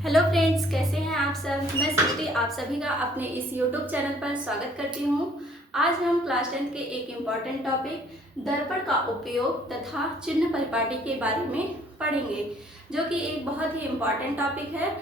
Hello friends, कैसे हैं आप सब। मैं सृष्टि आप सभी का अपने इस यूट्यूब चैनल पर स्वागत करती हूँ। आज हम क्लास 10 के एक इम्पॉर्टेंट टॉपिक दर्पण का उपयोग तथा चिन्ह परिपाटी के बारे में पढ़ेंगे, जो कि एक बहुत ही इम्पॉर्टेंट टॉपिक है।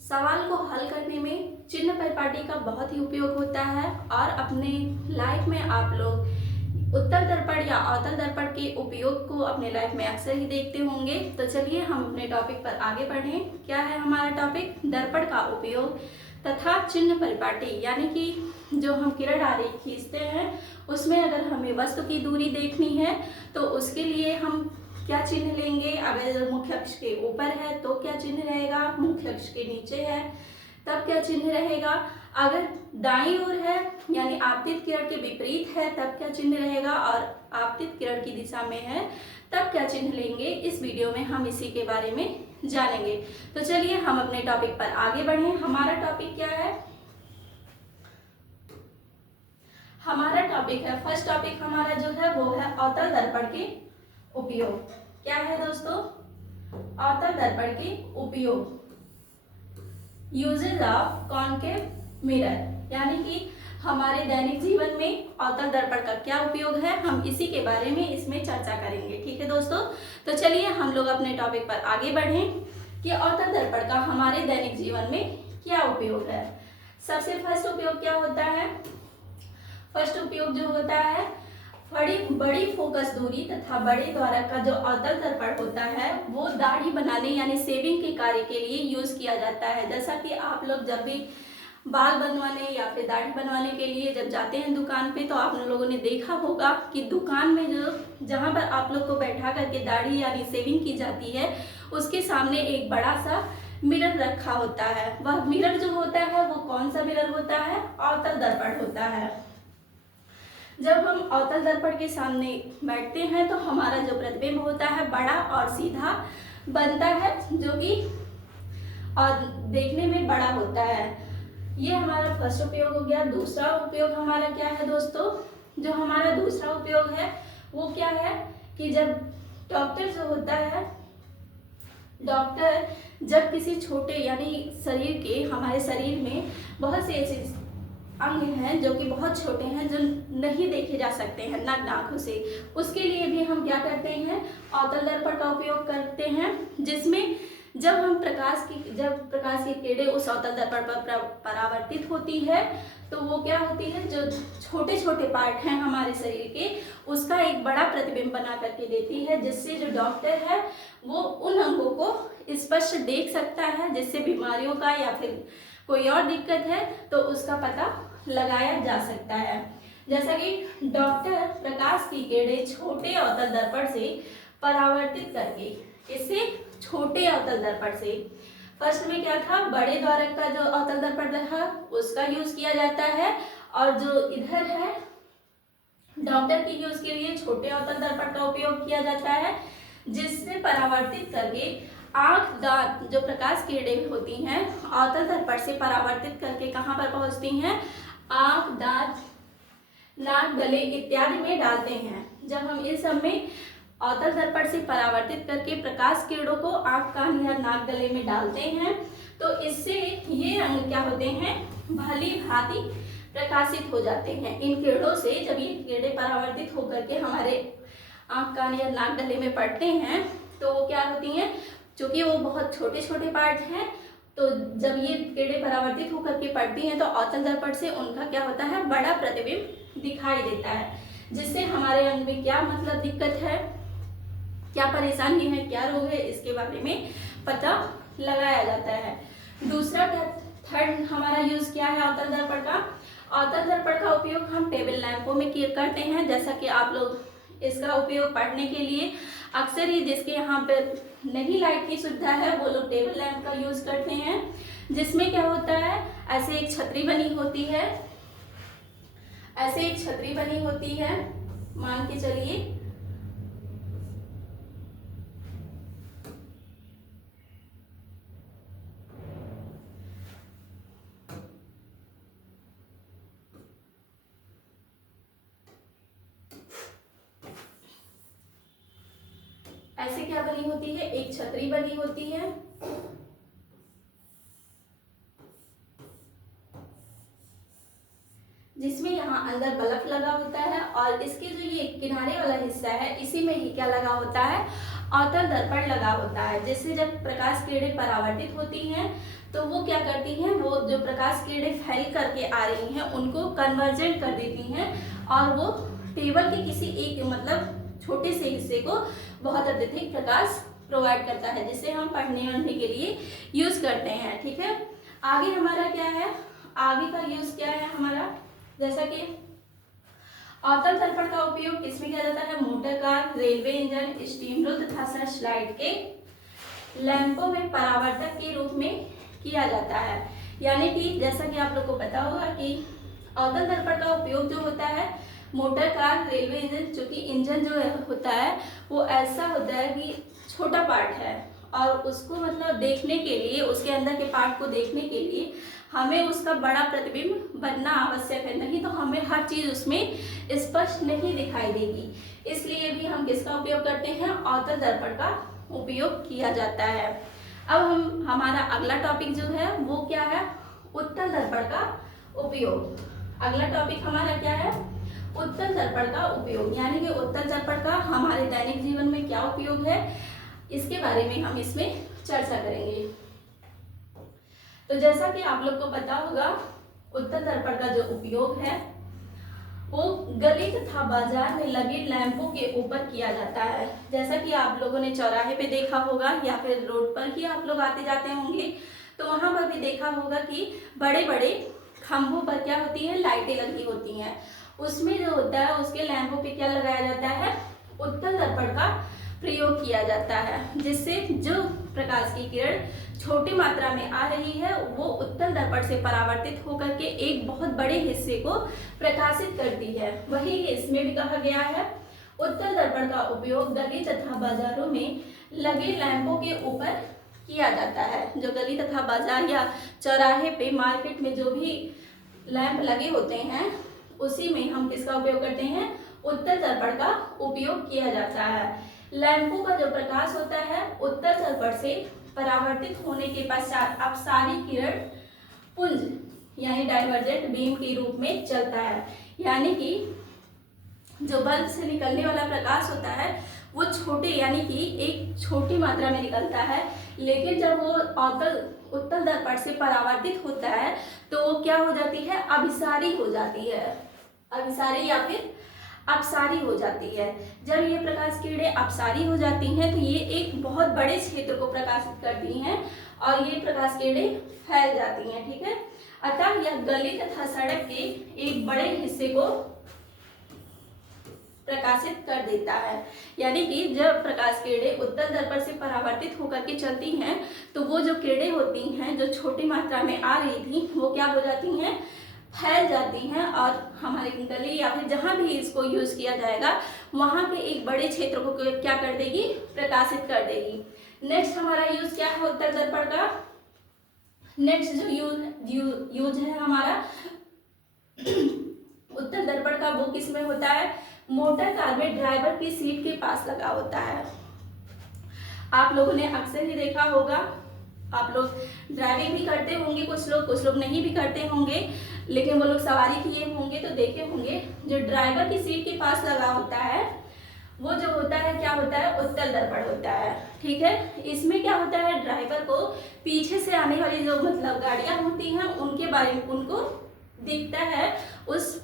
सवाल को हल करने में चिन्ह परिपाटी का बहुत ही उपयोग होता है और अपने लाइफ में आप लोग उत्तल दर्पण या अवतल दर्पण के उपयोग को अपने लाइफ में अक्सर ही देखते होंगे। तो चलिए हम अपने टॉपिक पर आगे बढ़ें। क्या है हमारा टॉपिक? दर्पण का उपयोग तथा चिन्ह परिपाटी, यानी कि जो हम किरण आरेख खींचते हैं उसमें अगर हमें वस्तु की दूरी देखनी है तो उसके लिए हम क्या चिन्ह लेंगे। अगर मुख्य अक्ष के ऊपर है तो क्या चिन्ह रहेगा, मुख्य अक्ष के नीचे है तब क्या चिन्ह रहेगा, अगर दाईं ओर है यानी आपतित किरण के विपरीत है तब क्या चिन्ह रहेगा, और आपतित किरण की दिशा में है तब क्या चिन्ह लेंगे। इस वीडियो में हम इसी के बारे में जानेंगे। तो चलिए हम अपने टॉपिक पर आगे बढ़ें। हमारा टॉपिक क्या है? हमारा टॉपिक है, फर्स्ट टॉपिक हमारा जो है वो है अवतल दर्पण के उपयोग। क्या है दोस्तों? अवतल दर्पण के उपयोग, यूजेज ऑफ कॉन्केव मिरर, यानी कि हमारे दैनिक जीवन में अवतल दर्पण का क्या उपयोग है, हम इसी के बारे में इसमें चर्चा करेंगे। ठीक है दोस्तों, तो चलिए हम लोग अपने टॉपिक पर आगे बढ़ें कि अवतल दर्पण का हमारे दैनिक जीवन में क्या उपयोग है। सबसे फर्स्ट उपयोग क्या होता है? फर्स्ट उपयोग जो होता है, बड़ी फोकस दूरी तथा बड़े द्वारक का जो अवतल दर्पण होता है वो दाढ़ी बनाने यानी सेविंग के कार्य के लिए यूज किया जाता है। जैसा कि आप लोग जब भी बाल बनवाने या फिर दाढ़ी बनवाने के लिए जब जाते हैं दुकान पे, तो आप लोगों ने देखा होगा कि दुकान में जो जहाँ पर आप लोग को बैठा करके दाढ़ी यानी सेविंग की जाती है उसके सामने एक बड़ा सा मिरर रखा होता है। वह मिरर जो होता है वो कौन सा मिरर होता है? अवतल दर्पण होता है। जब हम अवतल दर्पण के सामने बैठते हैं तो हमारा जो प्रतिबिंब होता है बड़ा और सीधा बनता है, जो कि और देखने में बड़ा होता है। ये हमारा फर्स्ट उपयोग हो गया। दूसरा उपयोग हमारा क्या है दोस्तों? जो हमारा दूसरा उपयोग है वो क्या है कि जब डॉक्टर जो होता है, डॉक्टर जब किसी छोटे यानी शरीर के, हमारे शरीर में बहुत से ऐसे अंग हैं जो कि बहुत छोटे हैं, जो नहीं देखे जा सकते हैं नग्न आंखों से, उसके लिए भी हम क्या करते हैं? अवतल दर्पण का उपयोग करते हैं, जिसमें जब प्रकाश की किरणें उस अवतल दर्पण पर परावर्तित होती है तो वो क्या होती है, जो छोटे छोटे पार्ट हैं हमारे शरीर के उसका एक बड़ा प्रतिबिंब बना करके देती है, जिससे जो डॉक्टर है वो उन अंगों को स्पष्ट देख सकता है, जिससे बीमारियों का या फिर कोई और दिक्कत है तो उसका पता लगाया जा सकता है। जैसा कि डॉक्टर प्रकाश की किरणें छोटे अवतल दर्पण से परावर्तित करके, इससे छोटे अवतल दर्पण से, फर्स्ट में क्या था, बड़े द्वारक का जो अवतल दर्पण था उसका यूज किया जाता है, और जो इधर है डॉक्टर की यूज के लिए छोटे अवतल दर्पण का उपयोग किया जाता है, जिससे परावर्तित करके आंख, दांत, जो प्रकाश किरणें होती हैं अवतल दर्पण से परावर्तित करके कहाँ पर पहुंचती हैं? आंख, दांत, नाक, गले इत्यादि में डालते हैं। जब हम इस सब में अवतल दर्पण से परावर्तित करके प्रकाश किरणों को आंख, कान या नाक, गले में डालते हैं तो इससे ये अंग क्या होते हैं? भली भांति प्रकाशित हो जाते हैं। इन किरणों से जब ये किरणें परावर्तित होकर के हमारे आंख, कान या नाक, गले में पड़ते हैं तो वो क्या होती हैं? क्योंकि वो बहुत छोटे छोटे पार्ट हैं, तो जब ये किरणें परावर्तित होकर के पड़ती हैं तो अवतल दर्पण से उनका क्या होता है? बड़ा प्रतिबिंब दिखाई देता है, जिससे हमारे अंग में क्या मतलब दिक्कत है, क्या परेशानी है, क्या रोग है, इसके बारे में पता लगाया जाता है। दूसरा थर्ड हमारा यूज क्या है अवतल दर्पण का? अवतल दर्पण का उपयोग हम टेबल लैंपों में करते हैं। जैसा कि आप लोग इसका उपयोग पढ़ने के लिए अक्सर ही, जिसके यहाँ पे नहीं लाइट की सुविधा है वो लोग टेबल लैंप का यूज करते हैं, जिसमें क्या होता है, ऐसे एक छतरी बनी होती है, ऐसे एक छतरी बनी होती है, मान के चलिए ऐसे क्या बनी होती है, एक छतरी बनी होती है, जिसमें यहाँ अंदर बल्ब लगा होता है और इसके जो ये किनारे वाला हिस्सा है इसी में ही क्या लगा होता है, अवतल दर्पण लगा होता है। जिससे जब प्रकाश किरणें परावर्तित होती हैं तो वो क्या करती हैं, वो जो प्रकाश किरणें फैल करके आ रही हैं उनको कन्वर्जेंट कर देती हैं और वो टेबल के किसी एक मतलब छोटे से हिस्से को बहुत अत्यधिक प्रकाश प्रोवाइड करता है, जिसे हम पढ़ने वढ़ने के लिए यूज करते हैं। ठीक है, आगे हमारा क्या है, आगे का यूज क्या है हमारा, जैसा कि अवतल दर्पण का उपयोग किसमें किया जाता है, motor car, railway engine, steam roll तथा सर्च लाइट के लैंपों में परावर्तक के रूप में किया जाता है। यानी कि जैसा कि आप लोग को पता होगा कि अवतल दर्पण का उपयोग जो होता है मोटर कार, रेलवे इंजन, चूंकि इंजन जो होता है वो ऐसा होता है कि छोटा पार्ट है और उसको मतलब देखने के लिए, उसके अंदर के पार्ट को देखने के लिए हमें उसका बड़ा प्रतिबिंब बनना आवश्यक है, नहीं तो हमें हर चीज उसमें स्पष्ट नहीं दिखाई देगी। इसलिए भी हम किसका उपयोग करते हैं, अवतल दर्पण का उपयोग किया जाता है। अब हमारा अगला टॉपिक जो है वो क्या है, उत्तल दर्पण का उपयोग। अगला टॉपिक हमारा क्या है, उत्तल दर्पण का उपयोग। यानी कि उत्तल दर्पण का हमारे दैनिक जीवन में क्या उपयोग है, इसके बारे में हम इसमें चर्चा करेंगे। तो जैसा कि आप लोग को पता होगा उत्तल दर्पण का जो उपयोग है वो गली तथा बाजार में लगे लैंपों के ऊपर किया जाता है। जैसा कि आप लोगों ने चौराहे पे देखा होगा या फिर रोड पर ही आप लोग आते जाते होंगे तो वहां पर भी देखा होगा कि बड़े बड़े खंभों पर क्या होती है, लाइटें लगी होती हैं। उसमें जो होता है उसके लैंपों पे क्या लगाया जाता है, उत्तल दर्पण का प्रयोग किया जाता है, जिससे जो प्रकाश की किरण छोटी मात्रा में आ रही है वो उत्तल दर्पण से परावर्तित होकर के एक बहुत बड़े हिस्से को प्रकाशित करती है। वही इसमें भी कहा गया है उत्तल दर्पण का उपयोग गली तथा बाजारों में लगे लैंपों के ऊपर किया जाता है। जो गली तथा बाजार या चौराहे पे मार्केट में जो भी लैंप लगे होते हैं उसी में हम किसका उपयोग करते हैं, उत्तल दर्पण का उपयोग किया जाता है। लैंपों का जो प्रकाश होता है उत्तल दर्पण से परावर्तित होने के पश्चात अपसारी किरण पुंज यानी डाइवर्जेंट बीम के रूप में चलता है। यानी कि जो बल्ब से निकलने वाला प्रकाश होता है वो छोटे यानी कि एक छोटी मात्रा में निकलता है, लेकिन जब वो उत्तल दर्पण से परावर्तित होता है तो वो क्या हो जाती है, अभिसारी हो जाती है, अभिसारी या फिर अपसारी हो जाती है। जब ये प्रकाश किरणें अपसारी हो जाती हैं तो ये एक बहुत बड़े क्षेत्र को प्रकाशित करती हैं और ये प्रकाश किरणें फैल जाती हैं। ठीक है, अतः यह गली तथा सड़क के एक बड़े हिस्से को प्रकाशित कर देता है। यानी कि जब प्रकाश किरणें उत्तल दर्पण से परावर्तित होकर के चलती हैं तो वो जो किरणें होती हैं जो छोटी मात्रा में आ रही थी वो क्या हो जाती हैं, फैल जाती हैं और हमारे गली या फिर जहाँ भी इसको यूज किया जाएगा वहाँ के एक बड़े क्षेत्र को क्या कर देगी, प्रकाशित कर देगी। नेक्स्ट हमारा यूज क्या है उत्तल दर्पण का, नेक्स्ट जो यूज है हमारा उत्तल दर्पण का वो किस में होता है, मोटर कार में ड्राइवर की सीट के पास लगा होता है। आप लोगों ने अक्सर ही देखा होगा, आप लोग ड्राइविंग भी करते होंगे, कुछ लोग नहीं भी करते होंगे, लेकिन वो लोग सवारी किए होंगे तो देखे होंगे जो ड्राइवर की सीट के पास लगा होता है वो जो होता है क्या होता है, उत्तल दर्पण होता है। ठीक है, इसमें क्या होता है, ड्राइवर को पीछे से आने वाली जो मतलब गाड़ियां होती हैं उनके बारे में उनको दिखता है उस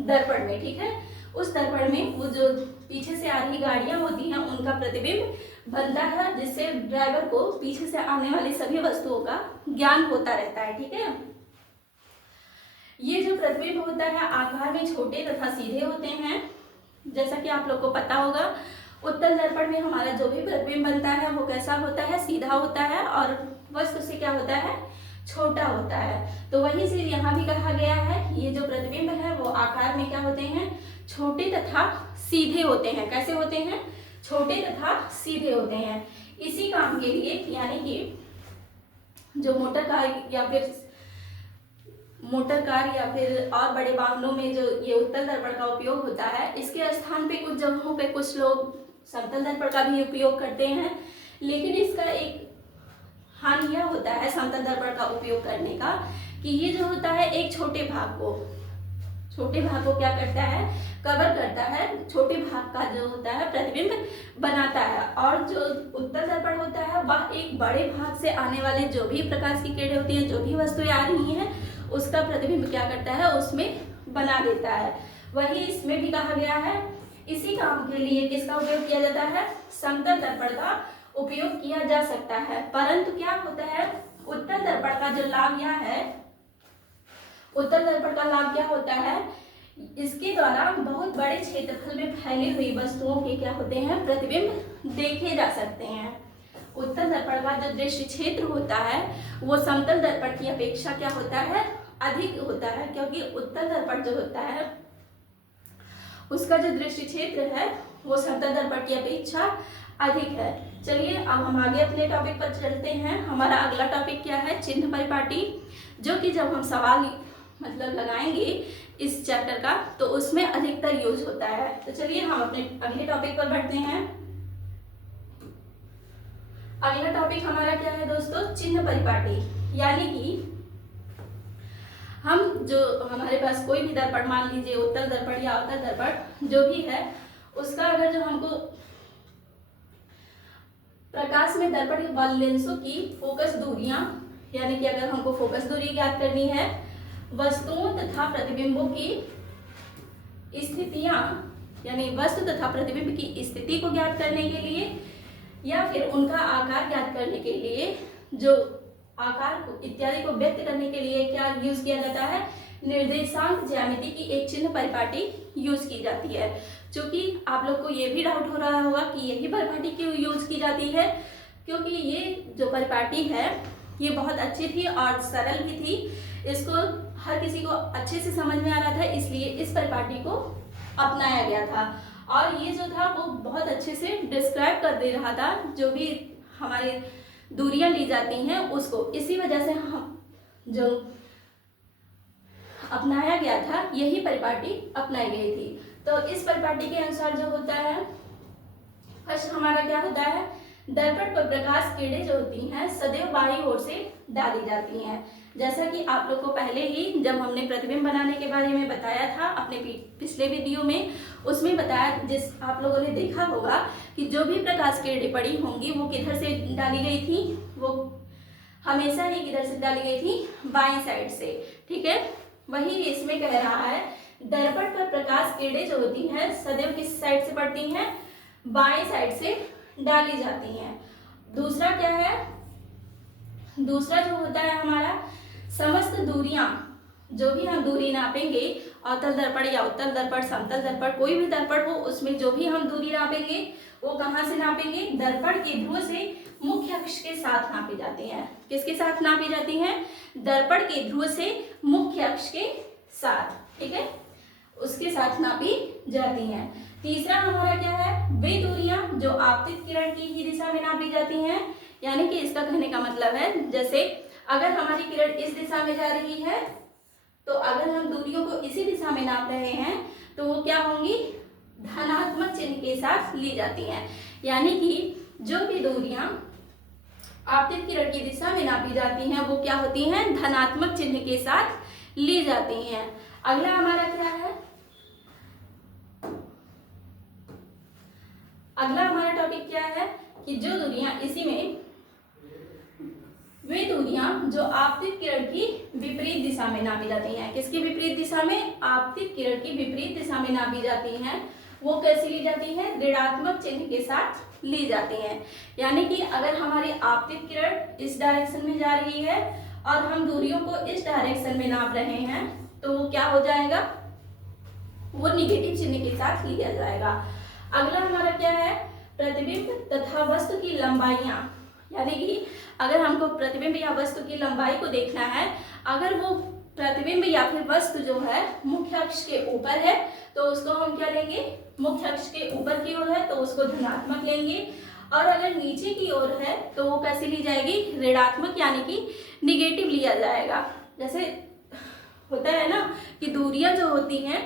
दर्पण में। ठीक है, उस दर्पण में वो जो पीछे से आ रही गाड़ियां होती हैं उनका प्रतिबिंब बनता है, जिससे ड्राइवर को पीछे से आने वाली सभी वस्तुओं का ज्ञान होता रहता है। ठीक है, ये जो प्रतिबिंब होता है आकार में छोटे तथा सीधे होते हैं। जैसा कि आप लोग को पता होगा उत्तल दर्पण में हमारा जो भी प्रतिबिंब बनता है वो कैसा होता है, सीधा होता है और वस्तु से क्या होता है, छोटा होता है। तो वही चीज यहाँ भी कहा गया है, ये जो प्रतिबिंब है वो आकार में क्या होते हैं, छोटे तथा सीधे होते हैं। कैसे होते हैं, छोटे तथा सीधे होते हैं। इसी काम के लिए यानी कि जो मोटर कार या फिर और बड़े वाहनों में जो ये उत्तल दर्पण का उपयोग होता है, इसके स्थान पे कुछ जगहों पे कुछ लोग समतल दर्पण का भी उपयोग करते हैं, लेकिन इसका एक हानि यह होता है समतल दर्पण का उपयोग करने का कि ये जो होता है एक छोटे भाग को छोटे भाग को क्या करता है, कवर करता है, छोटे भाग का जो होता है प्रतिबिंब बनाता है। और जो उत्तल दर्पण होता है वह एक बड़े भाग से आने वाले जो भी प्रकाश की किरणें होती हैं, जो भी वस्तुएं आ रही हैं, उसका प्रतिबिंब क्या करता है, उसमें बना देता है। वही इसमें भी कहा गया है। इसी काम के लिए किसका उपयोग किया जाता है, समतल दर्पण का उपयोग किया जा सकता है। परंतु क्या होता है, उत्तल दर्पण का जो लाभ यह है, उत्तल दर्पण का लाभ क्या होता है, इसके द्वारा बहुत बड़े क्षेत्रफल में फैली हुई वस्तुओं के क्या होते हैं, प्रतिबिंब देखे जा सकते हैं। उत्तल दर्पण का जो दृष्टि क्षेत्र होता है वो समतल दर्पण की अपेक्षा क्या होता है, अधिक होता है, क्योंकि उत्तल दर्पण जो होता है उसका जो दृष्टि क्षेत्र है वो समतल दर्पण की अपेक्षा अधिक है। चलिए अब हम आगे अपने टॉपिक पर चलते हैं। हमारा अगला टॉपिक क्या है, चिन्ह परिपाटी, जो कि जब हम सवाल मतलब लगाएंगे इस चैप्टर का तो उसमें अधिकतर यूज होता है। तो चलिए हम अपने अगले टॉपिक पर बढ़ते हैं। अगला टॉपिक हमारा क्या है दोस्तों, चिन्ह परिपाटी। यानी कि हम जो हमारे पास कोई भी दर्पण, मान लीजिए उत्तल दर्पण या अवतल दर्पण जो भी है, उसका अगर जो हमको प्रकाश में दर्पण के बल लेंसों की फोकस दूरियां, यानी कि अगर हमको फोकस दूरी ज्ञात करनी है, वस्तुओं तथा प्रतिबिंबों की स्थितियां, यानी वस्तु तथा प्रतिबिंब की स्थिति को ज्ञात करने के लिए या फिर उनका आकार ज्ञात करने के लिए, जो आकार को इत्यादि को व्यक्त करने के लिए क्या यूज किया जाता है, निर्देशांक ज्यामिति की एक चिन्ह परिपाटी यूज की जाती है। क्योंकि आप लोग को ये भी डाउट हो रहा होगा कि यही परिपाटी क्यों यूज की जाती है, क्योंकि ये जो परिपाटी है ये बहुत अच्छी थी और सरल भी थी, इसको हर किसी को अच्छे से समझ में आ रहा था, इसलिए इस परिपाटी को अपनाया गया था। और ये जो था वो बहुत अच्छे से डिस्क्राइब कर दे रहा था जो भी हमारे दूरियां ली जाती हैं उसको, इसी वजह से हम जो अपनाया गया था यही परिपाटी अपनाई गई थी। तो इस परिपाटी के अनुसार जो होता है, फर्स्ट हमारा क्या होता है, दर्पण पर प्रकाश किरणें जो होती हैं सदैव बाईं ओर से डाली जाती हैं। जैसा कि आप लोग को पहले ही जब हमने प्रतिबिंब बनाने के बारे में बताया था अपने पिछले वीडियो में, उसमें बताया, जिस आप लोगों ने देखा होगा कि जो भी प्रकाश किरणें पड़ी होंगी वो किधर से डाली गई थी, वो हमेशा ही किधर से डाली गई थी, बाईं साइड से। ठीक है, वही इसमें कह रहा है दर्पण पर प्रकाश किरणें जो होती हैं सदैव किस साइड से पड़ती हैं, बाईं साइड से डाली जाती हैं। दूसरा क्या है, दूसरा जो होता है हमारा, समस्त दूरियां, जो भी हम दूरी नापेंगे, अवतल दर्पण या उत्तल दर्पण, समतल दर्पण, कोई भी दर्पण हो, उसमें जो भी हम दूरी नापेंगे वो कहाँ से नापेंगे, दर्पण के ध्रुव से मुख्य अक्ष के साथ नापी जाती है। किसके साथ नापी जाती है, दर्पण के ध्रुव से मुख्य अक्ष के साथ, ठीक है, उसके साथ नापी जाती हैं। तीसरा हमारा क्या है, वे दूरियां जो आपतित किरण की ही दिशा में नापी जाती हैं। यानी कि इसका कहने का मतलब है, जैसे अगर हमारी किरण इस दिशा में जा रही है तो अगर हम दूरियों को इसी दिशा में नाप रहे हैं तो वो क्या होंगी, धनात्मक चिन्ह के साथ ली जाती हैं। यानी कि जो भी दूरियां आपतित किरण की दिशा में नापी जाती हैं वो क्या होती हैं, धनात्मक चिन्ह के साथ ली जाती हैं। अगला हमारा क्या है, अगला हमारा टॉपिक क्या है कि जो दूरियां इसी में, वे दूरियां जो आपतित किरण की विपरीत दिशा में नापी जाती हैं। किसकी विपरीत दिशा में, आपतित किरण की विपरीत दिशा में नापी जाती हैं, वो कैसी ली जाती हैं, ऋणात्मक चिन्ह के साथ ली जाती हैं। यानी कि अगर हमारी आपतित किरण इस डायरेक्शन में जा रही है और हम दूरियों को इस डायरेक्शन में नाप रहे हैं तो वो क्या हो जाएगा, वो निगेटिव चिन्ह के साथ लिया जाएगा। अगला हमारा क्या है, प्रतिबिंब तथा वस्तु की लंबाइयां। यानी कि अगर हमको प्रतिबिंब या वस्तु की लंबाई को देखना है, अगर वो प्रतिबिंब या फिर वस्तु जो है मुख्य अक्ष के ऊपर है तो उसको हम क्या लेंगे, मुख्य अक्ष के ऊपर की ओर है तो उसको धनात्मक लेंगे, और अगर नीचे की ओर है तो वो कैसे ली जाएगी, ऋणात्मक, यानी कि निगेटिव लिया जाएगा। जैसे होता है ना कि दूरियां जो होती हैं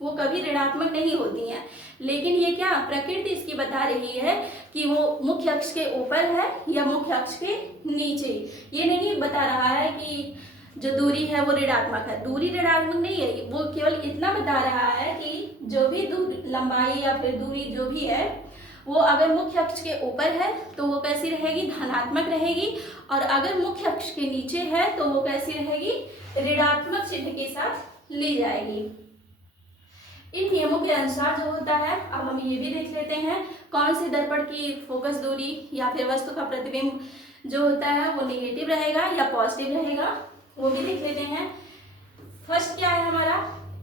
वो कभी ऋणात्मक नहीं होती हैं, लेकिन ये क्या प्रकृति इसकी बता रही है कि वो मुख्य अक्ष के ऊपर है या मुख्य अक्ष के नीचे। ये नहीं बता रहा है कि जो दूरी है वो ऋणात्मक है। दूरी ऋणात्मक नहीं है, वो केवल इतना बता रहा है कि जो भी दूरी, लंबाई या फिर दूरी जो भी है वो अगर मुख्य अक्ष के ऊपर है तो वो कैसी रहेगी, धनात्मक रहेगी, और अगर मुख्य अक्ष के नीचे है तो वो कैसी रहेगी, ऋणात्मक चिन्ह के साथ ली जाएगी। इन नियमों के अनुसार जो होता है, अब हम ये भी देख लेते हैं कौन से दर्पण की फोकस दूरी या फिर वस्तु का प्रतिबिंब जो होता है वो निगेटिव रहेगा या पॉजिटिव रहेगा, वो भी देख लेते हैं। फर्स्ट क्या है हमारा,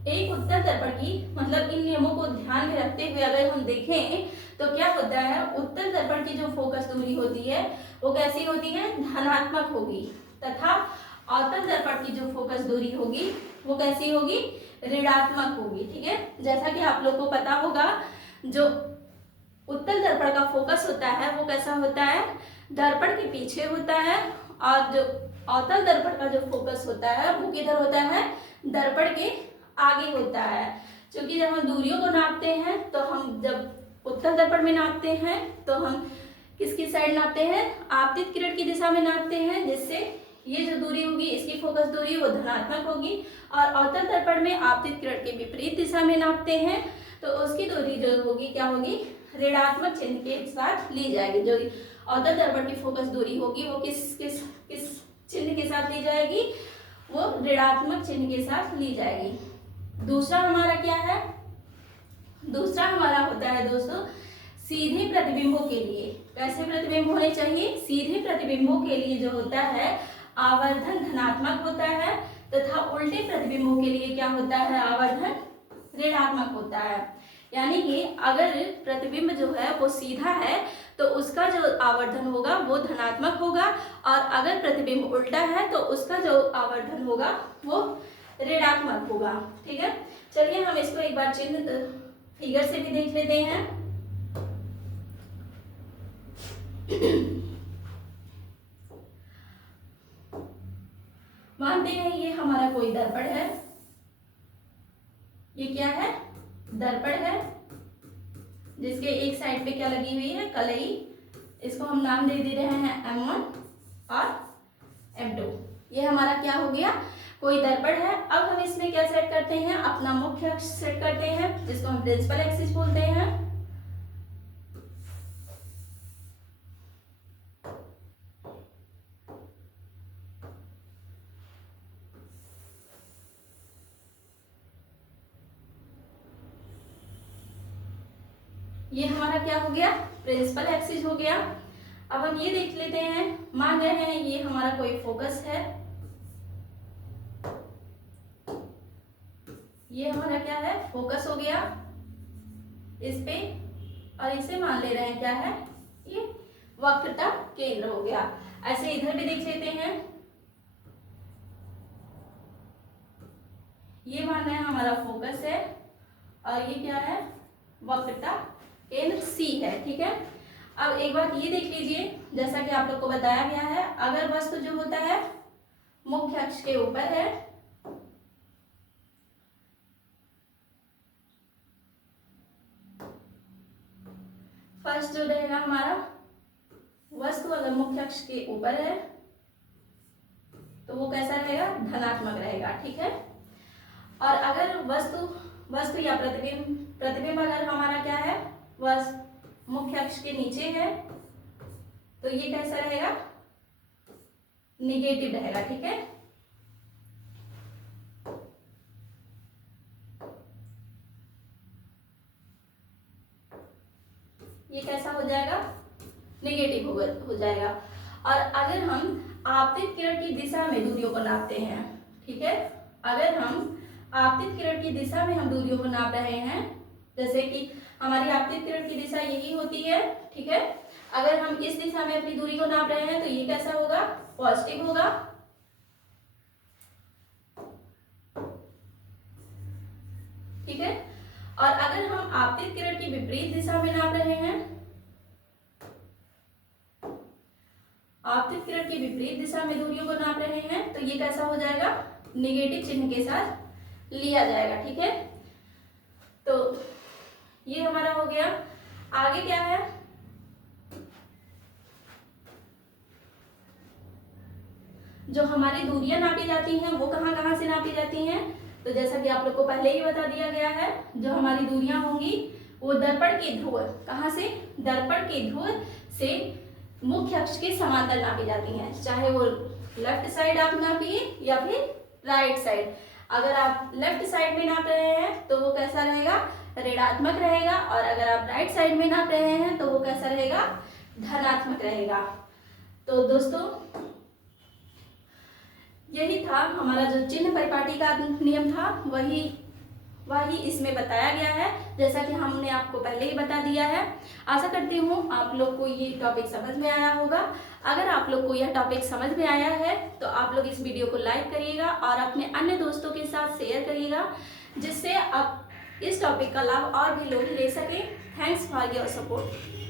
एक उत्तल दर्पण की, मतलब इन नियमों को ध्यान में रखते हुए अगर हम देखें तो क्या होता है, उत्तल दर्पण की जो फोकस दूरी होती है वो कैसी होती है, धनात्मक होगी, तथा अवतल दर्पण की जो फोकस दूरी होगी वो कैसी होगी, ऋणात्मक होगी। ठीक है, जैसा कि आप लोग को पता होगा जो उत्तल दर्पण का फोकस होता है वो कैसा होता है, दर्पण के पीछे होता है, और जो अवतल दर्पण का जो फोकस होता है वो किधर होता है, दर्पण के आगे होता है। क्योंकि जब हम दूरियों को नापते हैं तो हम जब उत्तल दर्पण में नापते हैं तो हम किसकी साइड नापते हैं, आपतित किरण की दिशा में नापते हैं, जिससे ये जो दूरी होगी इसकी फोकस दूरी वो धनात्मक होगी, और अवतल दर्पण में आपतित किरण के विपरीत दिशा में नापते हैं तो उसकी दूरी जो होगी क्या होगी, ऋणात्मक चिन्ह के साथ ली जाएगी। जो अवतल दर्पण की फोकस दूरी होगी वो किस किस किस चिन्ह के साथ ली जाएगी, वो ऋणात्मक चिन्ह के साथ ली जाएगी। दूसरा हमारा क्या है, दूसरा हमारा होता है दोस्तों सीधे प्रतिबिंबों के लिए। कैसे प्रतिबिंब होने चाहिए, सीधे प्रतिबिंबों के लिए जो होता है आवर्धन धनात्मक होता है, तथा उल्टे प्रतिबिंबों के लिए क्या होता है, आवर्धन ऋणात्मक होता है। यानी कि अगर प्रतिबिंब जो है वो सीधा है तो उसका जो आवर्धन होगा वो धनात्मक होगा, और अगर प्रतिबिंब उल्टा है तो उसका जो आवर्धन होगा वो ऋणात्मक होगा। ठीक है, चलिए हम इसको एक बार चिन्ह फिगर से भी देख लेते हैं। मानते हैं ये हमारा कोई दर्पण है, ये क्या है, दर्पण है, जिसके एक साइड पे क्या लगी हुई है, कलई। इसको हम नाम दे रहे हैं M1 और M2। ये हमारा क्या हो गया, कोई दर्पण है। अब हम इसमें क्या सेट करते हैं, अपना मुख्य अक्ष सेट करते हैं, जिसको हम प्रिंसिपल एक्सिस बोलते हैं। ये हमारा क्या हो गया, प्रिंसिपल एक्सिस हो गया। अब हम ये देख लेते हैं, मान रहे हैं ये हमारा कोई फोकस है, ये हमारा क्या है, फोकस हो गया इस पे, और इसे मान ले रहे हैं क्या है, ये वक्रता केंद्र हो गया। ऐसे इधर भी देख लेते हैं, ये मान रहे हैं हमारा फोकस है, और ये क्या है, वक्रता केंद्र C है। ठीक है, अब एक बात ये देख लीजिए, जैसा कि आप लोग को बताया गया है, अगर वस्तु जो होता है मुख्य अक्ष के ऊपर है, फर्स्ट जो रहेगा हमारा, वस्तु अगर मुख्य अक्ष के ऊपर है तो वो कैसा रहेगा, धनात्मक रहेगा। ठीक है, और अगर वस्तु या प्रतिबिंब अगर हमारा क्या है, वस्तु मुख्य अक्ष के नीचे है तो ये कैसा रहेगा, निगेटिव रहेगा। ठीक है, ये कैसा हो जाएगा, निगेटिव हो जाएगा। और अगर हम आपतित किरण की दिशा में दूरियों को नापते हैं, ठीक है, अगर हम आपतित किरण की दिशा में हम दूरियों को नाप रहे हैं, जैसे कि हमारी आपतित किरण की दिशा यही होती है। ठीक है, अगर हम इस दिशा में अपनी दूरी को नाप रहे हैं तो ये कैसा होगा, पॉजिटिव होगा। ठीक है, और अगर हम आपतित किरण की विपरीत दिशा में नाप रहे हैं, आपतित किरण की विपरीत दिशा में दूरियों को नाप रहे हैं तो ये कैसा हो जाएगा, निगेटिव चिन्ह के साथ लिया जाएगा। ठीक है, तो ये हमारा हो गया। आगे क्या है, जो हमारी दूरियां नापी जाती हैं वो कहाँ कहाँ से नापी जाती हैं, तो जैसा कि आप लोग को पहले ही बता दिया गया है, जो हमारी दूरियां होंगी वो दर्पण के ध्रुव, कहाँ से, दर्पण के ध्रुव से मुख्य अक्ष के समांतर नापी जाती हैं, चाहे वो लेफ्ट साइड आप नापिए या फिर राइट साइड। अगर आप लेफ्ट साइड में नाप रहे हैं तो वो कैसा रहेगा, ऋणात्मक रहेगा, और अगर आप राइट साइड में नाप रहे हैं तो वो कैसा रहेगा, धनात्मक रहेगा। तो दोस्तों यही था हमारा जो चिन्ह परिपाटी का नियम था, वही इसमें बताया गया है, जैसा कि हमने आपको पहले ही बता दिया है। आशा करती हूँ आप लोग को ये टॉपिक समझ में आया होगा। अगर आप लोग को यह टॉपिक समझ में आया है तो आप लोग इस वीडियो को लाइक करिएगा और अपने अन्य दोस्तों के साथ शेयर करिएगा, जिससे आप इस टॉपिक का लाभ और भी लोग ले सकें। Thanks for your support.